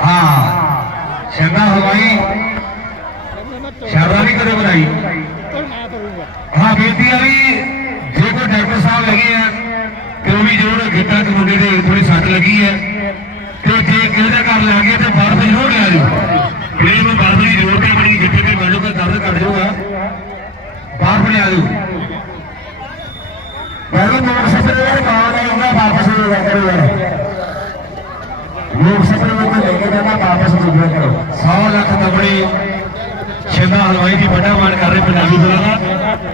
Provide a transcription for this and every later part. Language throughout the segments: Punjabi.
ਹਾਂ। ਸ਼ੰਗਾ ਹਵਾਈ। ਸ਼ਾਬਾਸ਼ ਵੀ ਕਰੇ ਬਣਾਈ ਹਾਂ, ਬੇਨਤੀ ਆ ਵੀ ਜੇ ਕੋਈ ਡਾਕਟਰ ਸਾਹਿਬ ਲੱਗੇ ਆ, ਤੇ ਉਹ ਵੀ ਜ਼ਰੂਰ ਗਿੱਟਾ ਤੇ ਮੁੰਡੇ ਦੇ ਥੋੜੀ ਸੱਟ ਲੱਗੀ ਹੈ। ਤੇ ਜੇ ਕਿਸੇ ਦੇ ਘਰ ਲੱਗ ਗਿਆ ਤੇ ਬਰਫ ਜ਼ਰੂਰ ਲਿਆ ਜੀ ਪਲੇਨ ਨੂੰ ਬਰਫ ਦੀ ਜ਼ਰੂਰਤ ਹੈ ਬੜੀ ਗਿੱਟੇ ਤੇ ਮਾਜੋ ਦਾ ਦਰਦ ਘਟ ਜਾਊਗਾ। ਬਾਹਰ ਲਿਆ ਦਿਓ ਪਹਿਲੇ ਮੋਟਰਸਾਈਕਲ ਦੇ ਕਾਲ ਹੈ ਵਾਪਸ ਲੈ ਜਾ ਮੋਟਰਸਾਈਕਲ ਨੂੰ ਲੈ ਕੇ ਜਾਣਾ ਵਾਪਸ ਦੂਜਾ ਕਰੋ 100 ਲੱਖ ਤਬੜੇ ਸ਼ਿੰਦਾ ਹਲਵਾਈ ਦੀ ਵੱਡਾ ਮਾਨ ਕਰ ਰਹੇ ਪੰਜਾਬੀ ਫਿਲਮਾਂ ਦਾ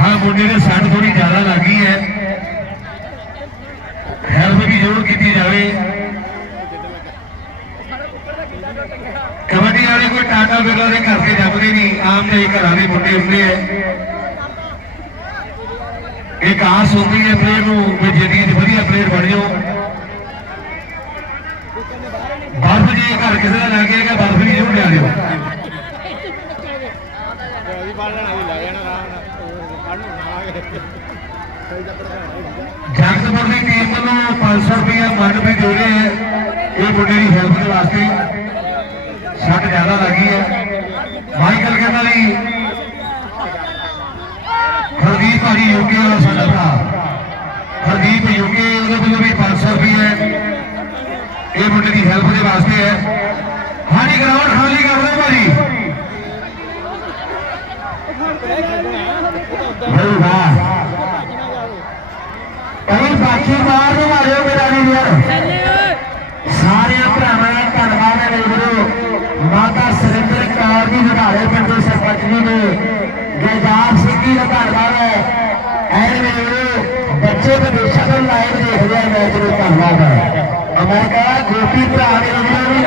ਹਾਂ ਮੁੰਡੇ ਦੇ ਸੱਟ ਥੋੜੀ ਜ਼ਿਆਦਾ ਲੱਗੀ ਹੈ ਹੈਲਪ ਵੀ ਜ਼ਰੂਰ ਕੀਤੀ ਜਾਵੇ ਕਬੱਡੀ ਵਾਲੇ ਕੋਈ ਟਾਟਾ ਬਿਰਲਾ ਦੇ ਘਰ ਤੇ ਜੰਮਦੇ ਨਹੀਂ ਆਮ ਦੇ ਘਰਾਂ ਦੇ ਮੁੰਡੇ ਹੁੰਦੇ ਐ ਇੱਕ ਆਸ ਹੁੰਦੀ ਹੈ ਪਲੇਅਰ ਨੂੰ ਵੀ ਜ਼ਿੰਦਗੀ 'ਚ ਵਧੀਆ ਪਲੇਅਰ ਬਣ ਜਾਓ ਬਰਫ ਜੇ ਘਰ ਕਿਸੇ ਦਾ ਲੱਗ ਗਿਆ ਬਰਫ ਵੀ ਜ਼ਰੂਰ ਲਿਆ ਦਿਓ ਉਹਦੀ ਪੜ ਲੈਣਾ ਵੀ ਲੈ ਜਾਣਾ ਆਰਾਮ ਨਾਲ। ਪੜ੍ਹ ਨੂੰ ਜਗਤਪੁਰ ਦੀ ਟੀਮ ਵੱਲੋਂ 500 ਰੁਪਏ ਮਨ ਵੀ ਦੇ ਹੈ। ਇਹ ਮੁੰਡੇ ਦੀ ਹੈਲਪ ਦੇ ਵਾਸਤੇ ਸੱਟ ਜ਼ਿਆਦਾ ਲੱਗੀ ਹੈ। ਮਾਈਕਲ ਕਹਿੰਦਾ ਵੀ, ਹਰਦੀਪ ਭਾਜੀ ਯੂਕੇ ਵਾਲਾ ਸਾਡਾ ਭਰਾ। ਹਰਦੀਪ ਯੂਕੇ ਉਹਦੇ ਵੱਲੋਂ ਵੀ 500 ਰੁਪਏ ਇਹ ਮੁੰਡੇ ਦੀ ਹੈਲਪ ਦੇ ਵਾਸਤੇ ਹੈ। ਹਾਂਜੀ ਗਰਾਊਂਡ ਖਾਲੀ ਕਰ ਦਿਓ ਭਾਜੀ। ਬਈ ਵਾਹ ਕਈ ਬਾਕੀ ਬਾਹਰ ਨੂੰ ਮਾਰਿਓ ਮੇਰਾ ਵੀ ਸਾਰਿਆਂ ਭਰਾਵਾਂ ਦਾ ਧੰਨਵਾਦ ਹੈ ਵੀਰੋ। ਮਾਤਾ ਸੁਰਿੰਦਰ ਕੌਰ ਦੀ ਵਿਧਾਰੇ ਪਿੰਡ ਸਰਪੰਚ ਜੀ ਨੇ ਗੁਰਦਾਸ ਸਿੰਘ ਜੀ ਦਾ ਧੰਨਵਾਦ ਹੈ। ਐਨ ਵੀਰੋ, ਬੱਚੇ ਵਿਦੇਸ਼ਾਂ ਤੋਂ ਲਾਈਵ ਦੇਖਦੇ ਆ ਮੈਚ ਨੂੰ ਧੰਨਵਾਦ ਹੈ। ਅਮਰੀਕਾ ਗੋਪੀ ਭਰਾ ਨੇ ਉਹਨਾਂ ਦੀ